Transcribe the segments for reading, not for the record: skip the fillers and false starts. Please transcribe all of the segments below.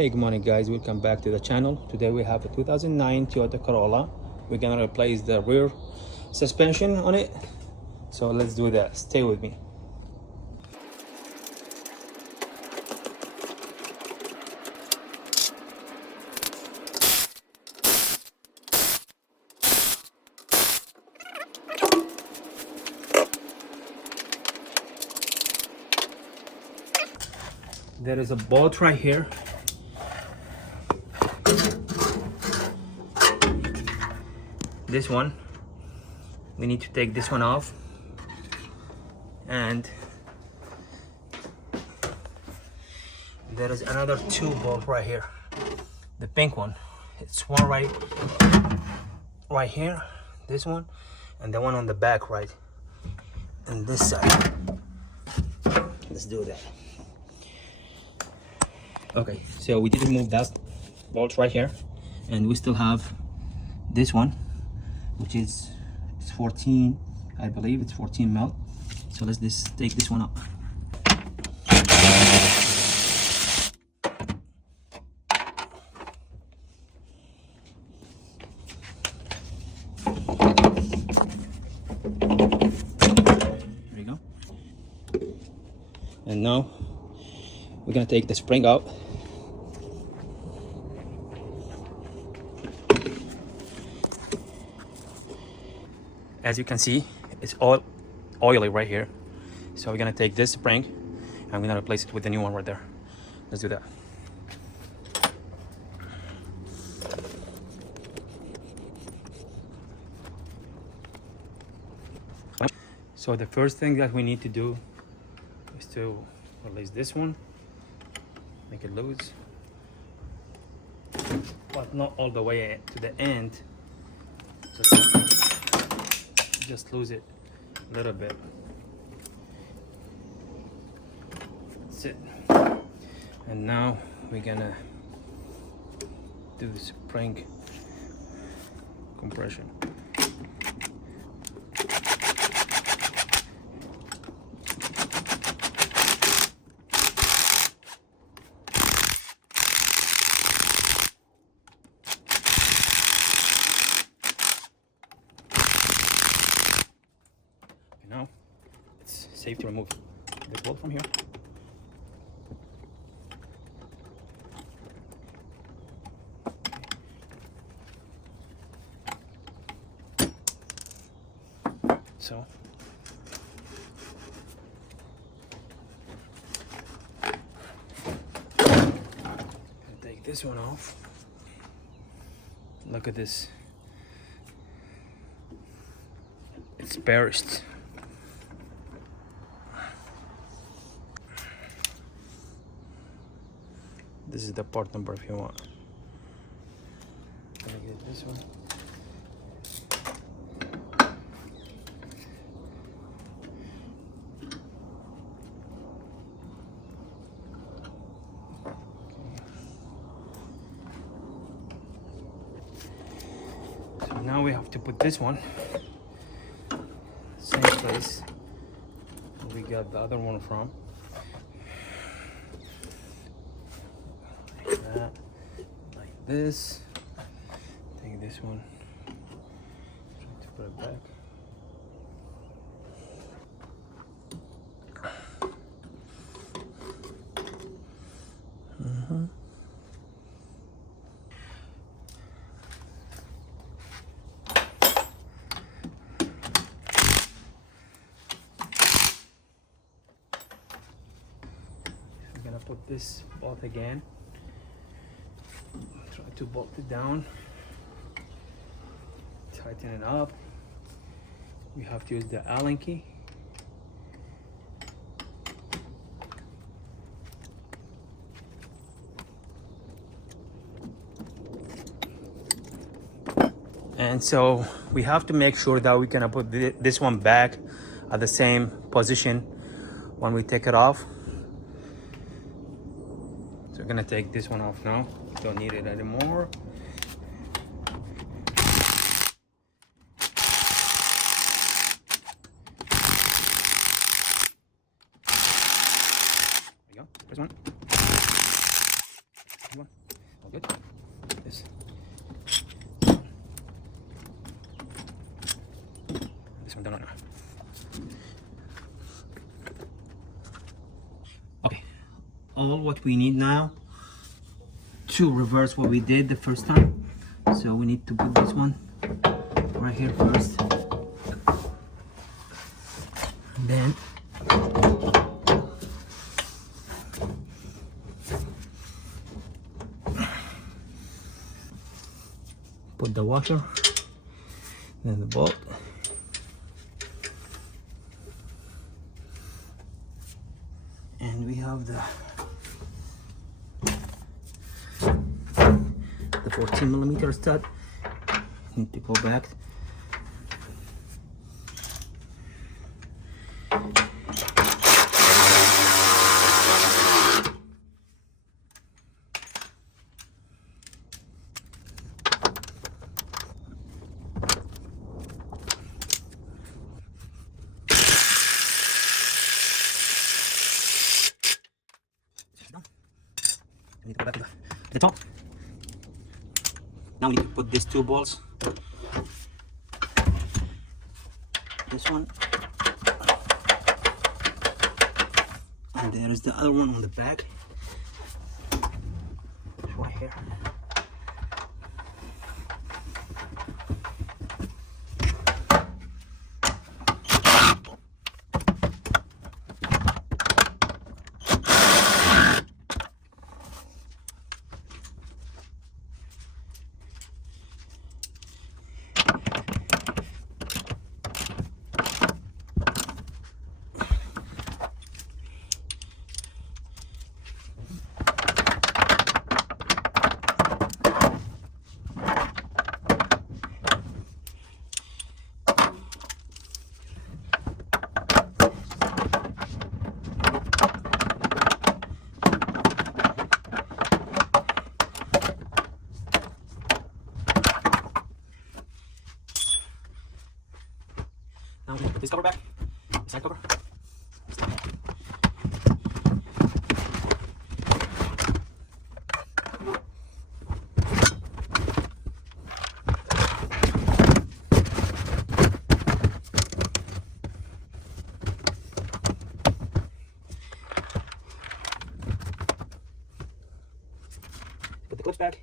Hey, good morning guys, welcome back to the channel. Today we have a 2009 Toyota Corolla. We're gonna replace the rear suspension on it, so let's do that. Stay with me. There is a bolt right here. This one, we need to take this one off, and there is another two bolt right here. The pink one, it's one right here, this one, and the one on the back right, and this side. Let's do that. Okay, so we did remove that bolt right here, and we still have this one, which is 14, I believe it's 14 mil. So let's just take this one up. There you go. And now we're gonna take the spring out. As you can see, it's all oily right here. So we're gonna take this spring and I'm gonna replace it with the new one right there. Let's do that. So the first thing that we need to do is to release this one, make it loose, but not all the way to the end. Just lose it a little bit. That's it. And now we're gonna do spring compression. Now it's safe to remove the bolt from here. So take this one off. Look at this. It's perished. This is the part number if you want. Let me get this one. So now we have to put this one same place where we got the other one from. That, like this. Take this one, try to put it back. I'm gonna put this bolt again. Try to bolt it down, tighten it up. We have to use the Allen key. And so we have to make sure that we're gonna put this one back at the same position when we take it off. So we're gonna take this one off now. Don't need it anymore. There you go. First one. Second one. All good. This. This one done right now. Okay, all what we need now to reverse what we did the first time. So we need to put this one right here first, and then put the washer, then the bolt, and we have the 14mm stud. Need to go back. I need to go back to the top. Now we need to put these two balls. This one. And there is the other one on the back. Right here. Now we put this cover back, side cover. Put the clips back.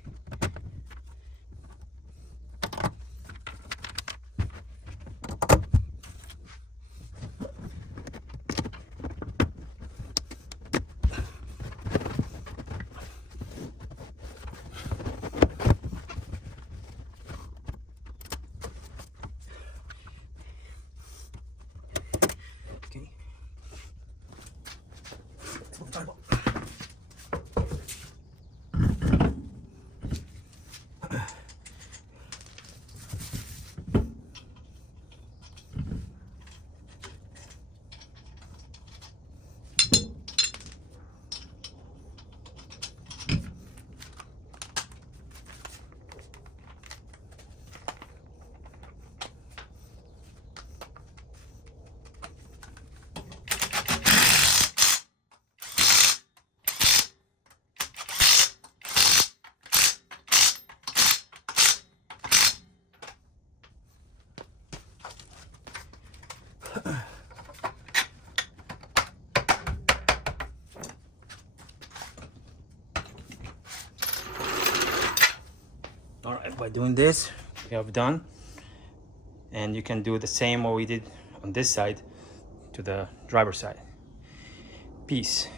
All right, by doing this, we have done, and you can do the same what we did on this side to the driver's side. Peace.